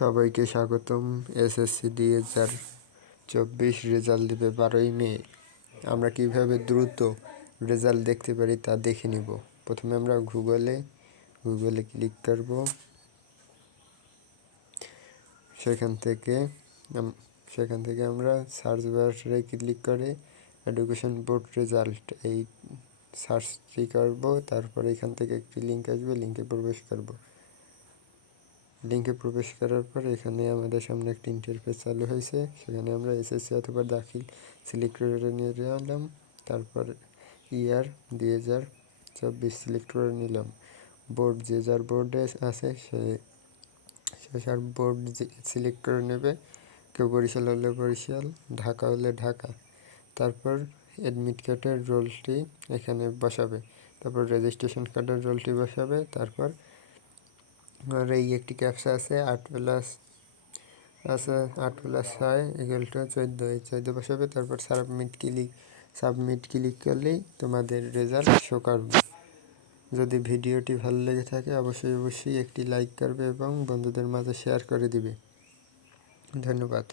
সবাইকে স্বাগতম। এসএসসি দুই হাজার চব্বিশ রেজাল্ট দেবে বারোই মে। আমরা কীভাবে দ্রুত রেজাল্ট দেখতে পারি তা দেখে নিব। প্রথমে আমরা গুগলে গুগলে ক্লিক করব। সেখান থেকে সেখান থেকে আমরা সার্চ বারে ক্লিক করে এডুকেশন বোর্ড রেজাল্ট এই সার্চটি করব। তারপরে এখান থেকে একটি লিঙ্ক আসবে লিঙ্কে প্রবেশ করব। লিঙ্কে প্রবেশ করার পর এখানে আমাদের সামনে একটি ইন্টারফেস চালু হয়েছে। সেখানে আমরা এসএসসি অথবা দাখিল সিলেক্ট করে নিয়ে এলাম। তারপর ইয়ার দুই হাজার চব্বিশ সিলেক্ট করে নিলাম। বোর্ড যে যার বোর্ডে আছে, সে সে যার বোর্ড সিলেক্ট করে নেবে, কেউ বরিশাল হলে বরিশাল, ঢাকা হলে ঢাকা। তারপর অ্যাডমিট কার্ডের রোলটি এখানে বসাবে। তারপর রেজিস্ট্রেশন কার্ডের রোলটি বসাবে। তারপর আর এই একটি ক্যাপসা আছে আট প্লাস আছে, আট প্লাস ছয় টু চোদ্দ। এই চোদ্দ বসাবে, তারপর সাবমিট ক্লিক সাবমিট ক্লিক করলেই তোমাদের রেজাল্ট শো করবে। যদি ভিডিওটি ভালো লেগে থাকে, অবশ্যই অবশ্যই একটি লাইক করবে এবং বন্ধুদের মাঝে শেয়ার করে দিবে। ধন্যবাদ।